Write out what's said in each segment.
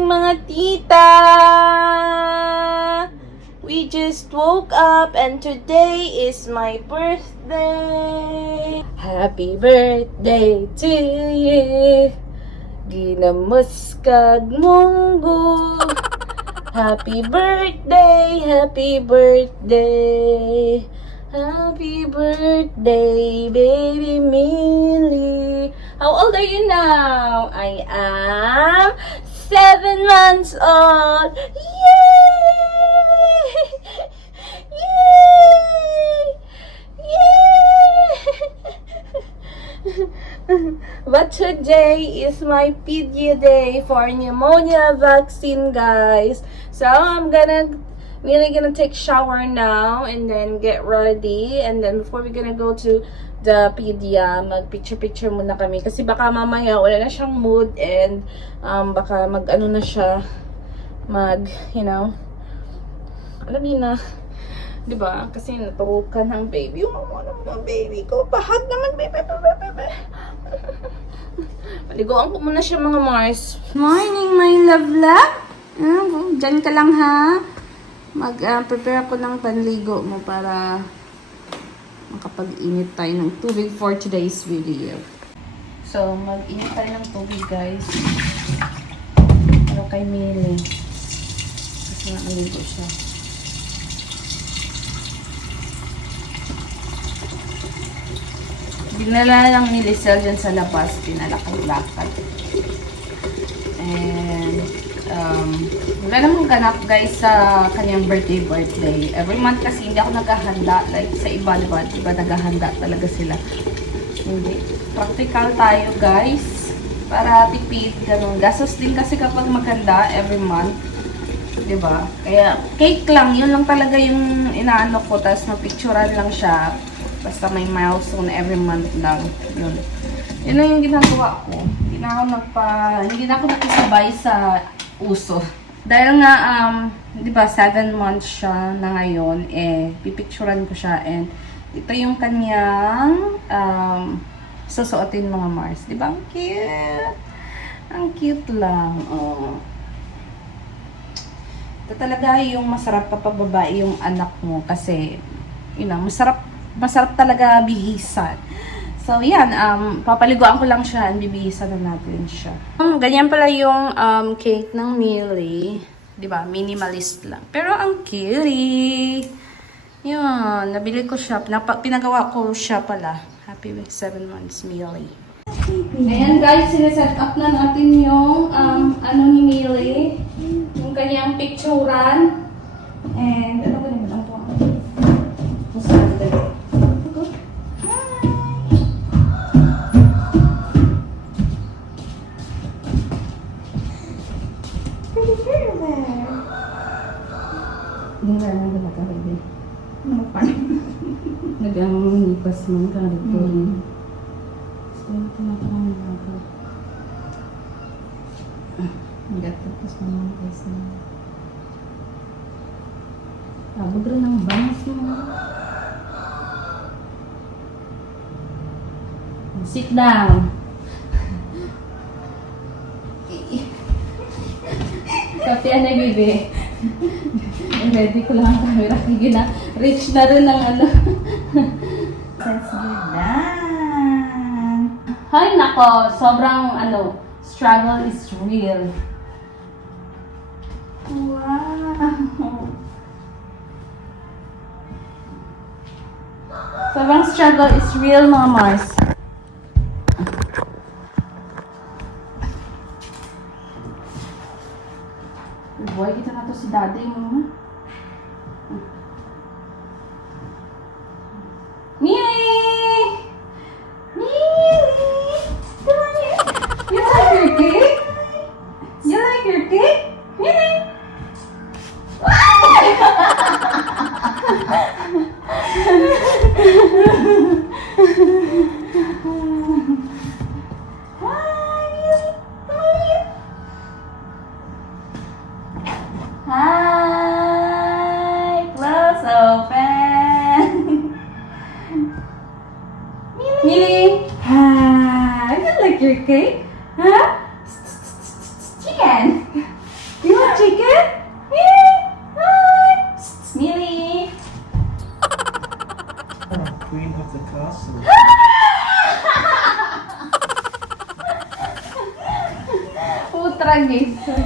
morning mga tita! We just woke up and today is my birthday! Happy birthday to you! Ginamos kag munggo! Happy birthday! Happy birthday! Happy birthday, baby Millie! How old are you now? I am 7 months old! Yay! Yay! Yay! But today is my pedia day for pneumonia vaccine, guys. So I'm really gonna take shower now and then get ready, and then before we're gonna go to the pedia, mag picture muna kami kasi baka mamaya wala na siyang mood and baka ano na siya alam niyo na, di ba? Kasi naturukan ng baby yung mga baby ko, pahag naman baby. Paliguan ko muna siya mga Mars. Morning my love. Diyan ka lang ha. Prepare ako ng panligo mo para makapag-init tayo ng tubig for today's video. So, mag-init tayo ng tubig, guys. Pero kay Millie. Kasi nakaligo siya. Dinala lang ni Lisel dyan sa labas. Pinalakad-lakad. And wala namang ganap guys sa kanyang birthday. Every month kasi hindi ako naghahanda. Like sa iba, diba naghahanda talaga sila. Hindi. Practical tayo guys. Para tipid, ganun. Gastos din kasi kapag maghanda every month. Diba? Kaya cake lang. Yun lang talaga yung inaano ko. Tapos mapicturan lang siya. Basta may milestone every month lang. Yun. Yun lang yung ginagawa ko. Hindi na ako nakisabay sa uso. Dahil nga, di ba, 7 months siya na ngayon, pipicturan ko siya, and ito yung kanyang, susuotin mga Mars. Di ba? Ang cute! Ang cute lang. Oh. Ito talaga yung masarap papababae yung anak mo, kasi, masarap talaga bihisan. So, yan. Papaliguan ko lang siya and bibihisan na natin siya. Ganyan pala yung cake ng Millie. Diba? Minimalist lang. Pero ang cutie. Yan. Nabili ko siya. Pinagawa ko siya pala. Happy 7 months, Millie. Ayan guys, sineset up na natin yung ano ni Millie. Yung kanyang picturean. And ano ba naman ang po? Nagang-nipas man ka rito. So, ito na parang mga tapos naman guys na. Abog rin ang bangas mo. Sit down. Kapian na bibi. Ready ko lang ang camera. Sige na. Reach na rin ang ano. Let's do that. Hay nako. Sobrang struggle is real. Wow. Sobrang struggle is real mga Mars. Boy, kita na to si daddy mo. Millie! Millie! Come on here. You like your cake? You like your cake? Millie! Hi! Close open! Millie! Hi! You like your cake? Huh? Chicken!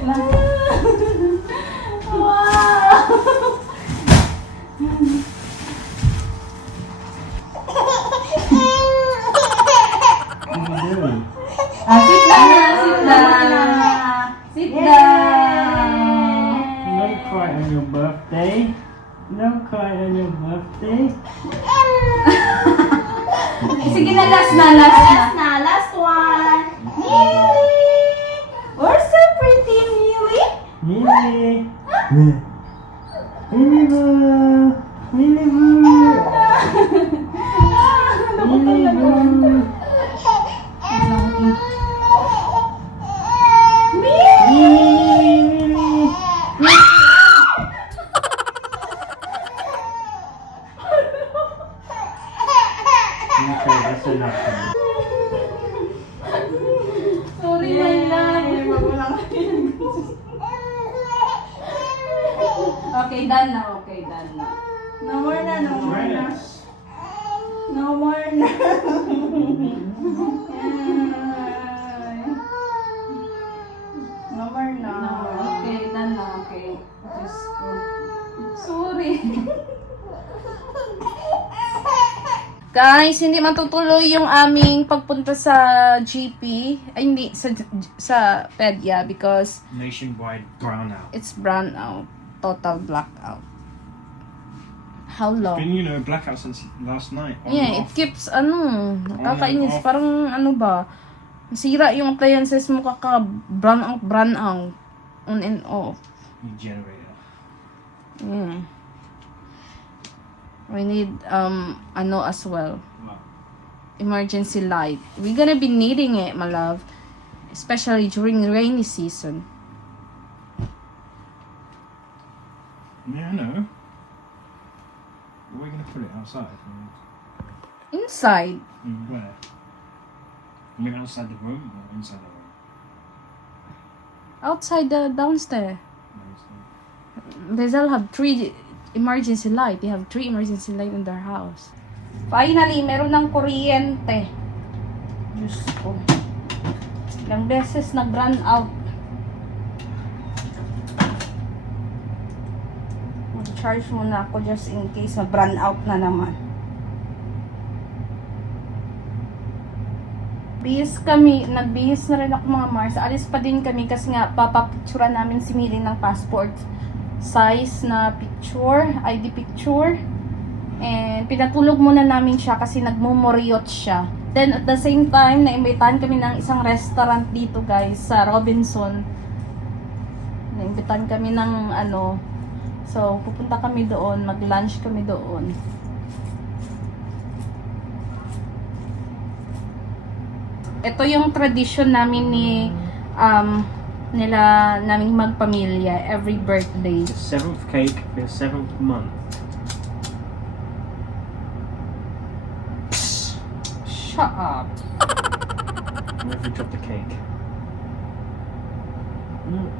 Wow! Sit down na, sit down. Sit down. Don't cry on your birthday. Don't cry on your birthday. Sige na, last na. Last one. Millie! We're so pretty, Millie. Millie. Millie boo. Millie boo. Millie boo. Okay, that's enough. Sorry, my love. Okay, done na. No more na. Yes. No more na. No more na. Okay, done na. Okay. Diyos ko. Sorry. Guys, hindi matutuloy yung aming pagpunta sa GP. Ay, hindi. Sa Pedia because Nationwide brownout. it's brown out. Total blackout. How long? Been, blackout since last night. On and Yeah, it off. keeps, nakakainis. off. Parang, ba, sira yung appliances mo brown out. On and off. New generator. Yeah. We need, as well. What? Emergency light. We're gonna be needing it, my love. Especially during rainy season. Yeah, I know. Where are we going to put it? Outside? Inside. Where? I mean outside the room or inside the room? Outside the downstairs. Outside. They'll have 3 emergency light. They have 3 emergency light in their house. Finally, meron ng kuryente. Diyos ko. Ilang beses nag-run out. Mag-charge muna ako just in case mag-run out na naman. Nagbihis na rin ako mga Mars. Alis pa din kami kasi nga papapicturean namin si Millie ng passport size na picture, ID picture. And pinatulog muna namin siya kasi nagmumoriot siya. Then at the same time, naimbitahan kami ng isang restaurant dito guys sa Robinson. Naimbitahan kami ng so pupunta kami doon, mag-lunch kami doon. Ito yung tradition namin naming magpamilya every birthday. The 7th cake for the 7th month. Shut up. Where have you dropped the cake?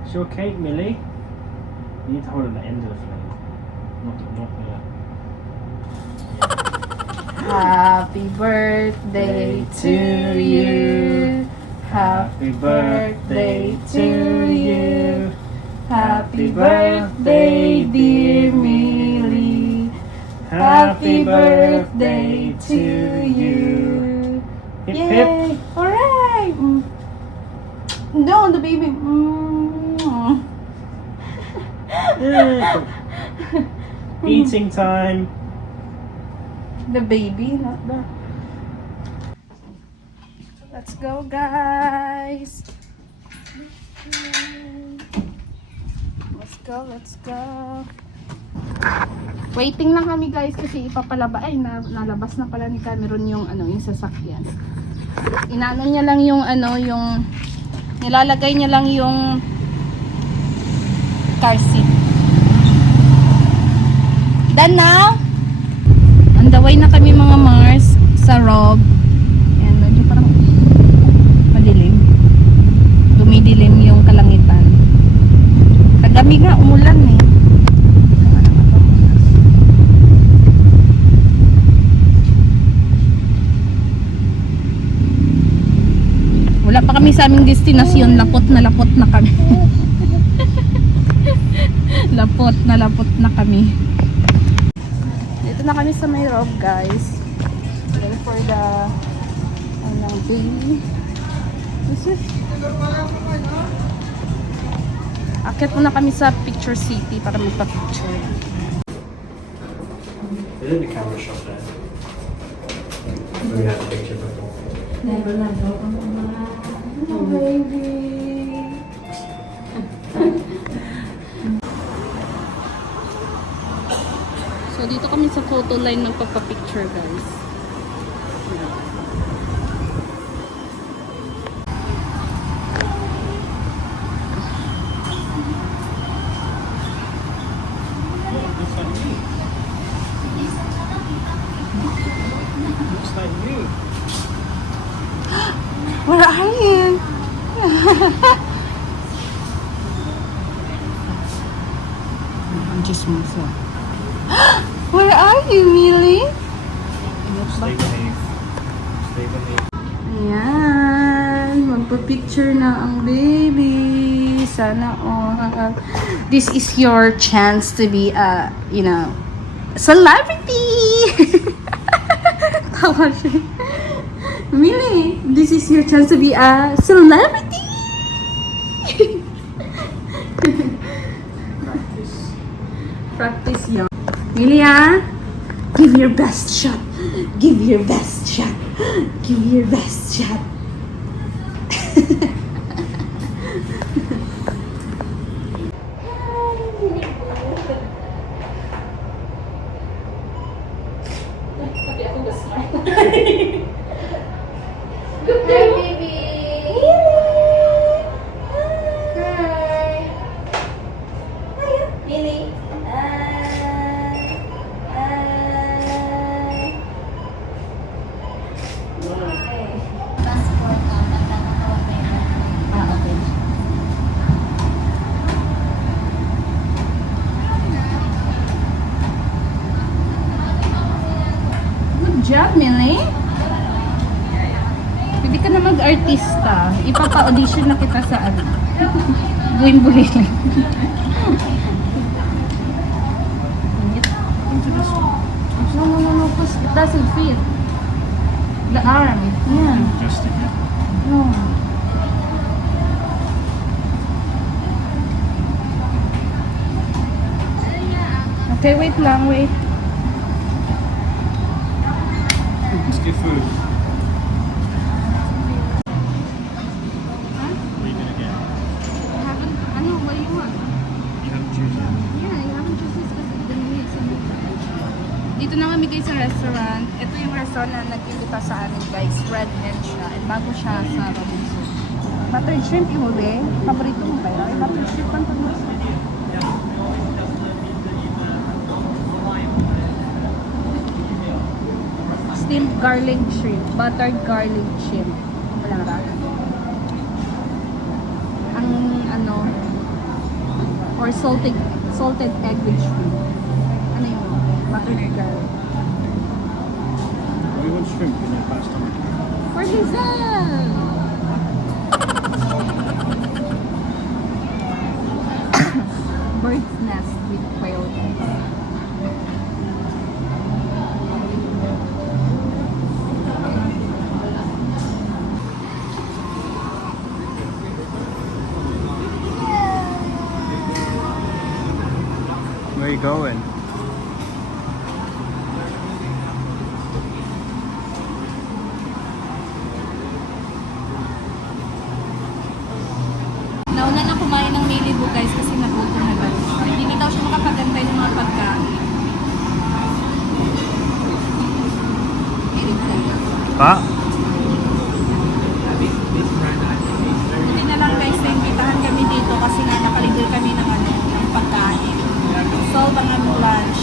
It's your cake, Millie. You need to hold it at the end of the flame. Not there. Happy birthday to you. Happy birthday to you. Happy birthday, dear Millie. Happy birthday to you. Hip Yay! hip. Hooray! No, the baby. Eating time. The baby, not the... Let's go, guys. Let's go. Waiting lang kami guys kasi ipapalaba. Ay, nalabas na pala ni Cameron yung yung sasakyan. Inaano niya lang yung yung nilalagay niya lang yung car seat. Done now? On the way na kami mga Mars sa Rob. Ayan, medyo parang madilim. Dumidilim yung kalangitan. Kagabi nga, umulan eh. Wala pa kami sa aming destinasyon. Lapot na kami. nalapot na kami. Dito na kami sa may rob, guys. Then for the baby. This is akit muna kami sa Picture City para magpa-picture. They did the camera shot there. We had a picture before. Oh, baby. So, dito kami sa photo line magpapapicture, guys. Looks like me. Where are you? I'm just myself. Where are you, Millie? Stay behaved. Stay behaved. Ayan, magpa-picture na ang baby. Sana all. This is your chance to be a, celebrity. Tawa siya. Millie, this is your chance to be a celebrity. Practice yun. Millie, give your best shot. Give your best shot. Give your best shot. Good day, baby. Hi. Millie. Good job, Millie. Pwede ka na mag-artista. Ipapa-audition na kita sa ano. Buwing buliling. Into this one. No. It doesn't fit. The arm. Yeah. Just again. No. Okay, wait lang, wait. Let's get food. What are you gonna get? What do you want? You haven't chosen. Yeah, you haven't chosen kasi dinili sa buka. Dito na kami guys sa restaurant. Ito yung restaurant na nag-imbita sa amin guys. Red Hen siya. And bago siya sa Robinson. Buttered shrimp yung uli. Paborito mo ba yun? Buttered shrimp ang pag steamed garlic shrimp. Buttered garlic shrimp. Wala ba? Ang or salted egg with shrimp. Ano yung buttered garlic? We want shrimp in your pasta. For Lizelle! Bird's nest with quail eggs. Where are you going? Nauna na kumain ng Milibu guys kasi nagutom na daw siya. Hindi na daw siya makapagantay ng mga pagkain. Pa? Hindi na lang guys, naimbitahan kami dito kasi nga nakalibre kami ng ng pagkain. So, ang lunch.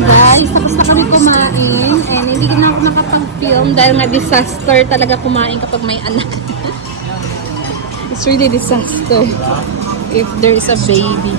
Guys, tapos na kami kumain and hindi na ako nakapag-film dahil na-disaster talaga kumain kapag may anak. It's really disaster if there's a baby.